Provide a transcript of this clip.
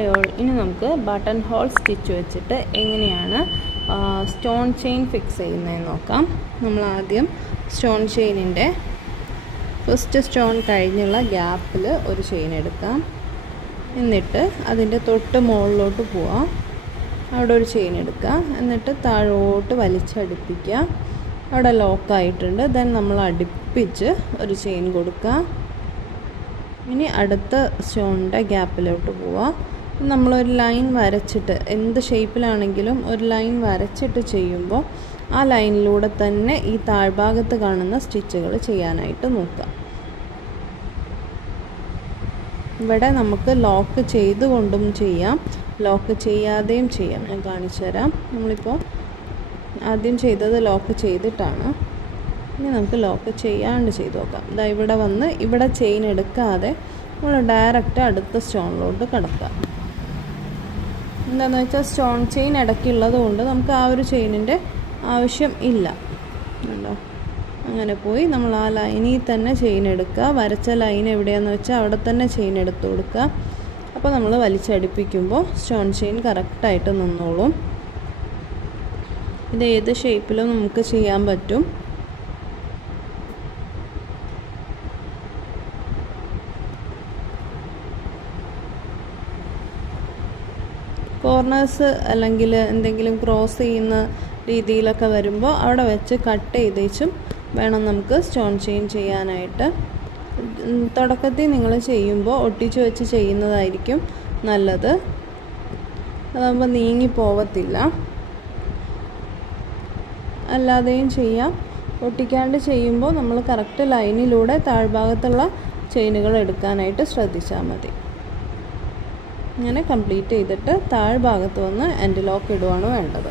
Hi all, ഇനി നമുക്ക് button hole stitch വെച്ചിട്ട് എങ്ങനെയാണ് സ്റ്റോൺ ചെയിൻ ഫിക്സ് ചെയ്യുന്നതെന്ന് നോക്കാം. നമ്മൾ ആദ്യം സ്റ്റോൺ ചെയിനിൻ്റെ ഫസ്റ്റ് സ്റ്റോൺ കഴിഞ്ഞുള്ള ഗ്യാപ്പിൽ ഒരു ചെയിൻ എടുക്കാം. എന്നിട്ട് അതിൻ്റെ തൊട്ട് മുകളിലോട്ട് പോവാം. അവിടെ ഒരു ചെയിൻ എടുക്കുക. എന്നിട്ട് താഴോട്ട് വലിച്ചടുപ്പിക്കുക. അവിടെ ലോക്കായിട്ടുണ്ട്. ദെൻ നമ്മൾ അടുപ്പിച്ച് ഒരു ചെയിൻ കൊടുക്കുക. ഇനി അടുത്ത സ്റ്റോണിൻ്റെ ഗ്യാപ്പിലോട്ട് പോവാം. നമ്മളൊരു ലൈൻ വരച്ചിട്ട്, എന്ത് ഷേപ്പിലാണെങ്കിലും ഒരു ലൈൻ വരച്ചിട്ട് ചെയ്യുമ്പോൾ ആ ലൈനിലൂടെ തന്നെ ഈ താഴ്ഭാഗത്ത് കാണുന്ന സ്റ്റിച്ചുകൾ ചെയ്യാനായിട്ട് നോക്കാം. ഇവിടെ നമുക്ക് ലോക്ക് ചെയ്തുകൊണ്ടും ചെയ്യാം, ലോക്ക് ചെയ്യാതെയും ചെയ്യാം. ഞാൻ കാണിച്ചു തരാം. നമ്മളിപ്പോൾ ആദ്യം ചെയ്തത് ലോക്ക് ചെയ്തിട്ടാണ്. ഇനി നമുക്ക് ലോക്ക് ചെയ്യാണ്ട് ചെയ്ത് നോക്കാം. ഇതാ ഇവിടെ വന്ന് ഇവിടെ ചെയിൻ എടുക്കാതെ നമ്മൾ ഡയറക്റ്റ് അടുത്ത സ്റ്റോണിലോട്ട് കിടക്കാം. എന്താണെന്ന് വെച്ചാൽ സ്റ്റോൺ ചെയിൻ ഇടയ്ക്കുള്ളത് കൊണ്ട് നമുക്ക് ആ ഒരു ചെയിനിൻ്റെ ആവശ്യം ഇല്ല. ഉണ്ടോ? അങ്ങനെ പോയി നമ്മൾ ആ ലൈനിൽ തന്നെ ചെയിൻ എടുക്കുക. വരച്ച ലൈൻ എവിടെയാണെന്ന് വെച്ചാൽ അവിടെ തന്നെ ചെയിൻ എടുത്ത് കൊടുക്കുക. അപ്പോൾ നമ്മൾ വലിച്ചടുപ്പിക്കുമ്പോൾ സ്റ്റോൺ ചെയിൻ കറക്റ്റായിട്ട് നിന്നോളും. ഇത് ഏത് ഷേപ്പിലും നമുക്ക് ചെയ്യാൻ പറ്റും. കോർണേഴ്സ് അല്ലെങ്കിൽ എന്തെങ്കിലും ക്രോസ് ചെയ്യുന്ന രീതിയിലൊക്കെ വരുമ്പോൾ അവിടെ വെച്ച് കട്ട് ചെയ്തേച്ചും വേണം നമുക്ക് സ്റ്റോൺ ചെയിൻ ചെയ്യാനായിട്ട്. തുടക്കത്തിൽ നിങ്ങൾ ചെയ്യുമ്പോൾ ഒട്ടിച്ച് വെച്ച് ചെയ്യുന്നതായിരിക്കും നല്ലത്. അതാകുമ്പോൾ നീങ്ങി പോവത്തില്ല. അല്ലാതെയും ചെയ്യാം. ഒട്ടിക്കാണ്ട് ചെയ്യുമ്പോൾ നമ്മൾ കറക്റ്റ് ലൈനിലൂടെ താഴ്ഭാഗത്തുള്ള ചെയിനുകൾ എടുക്കാനായിട്ട് ശ്രദ്ധിച്ചാൽ മതി. ഇങ്ങനെ കംപ്ലീറ്റ് ചെയ്തിട്ട് താഴ്ഭാഗത്ത് വന്ന് എൻഡ് ലോക്ക് ഇടുകയാണ് വേണ്ടത്.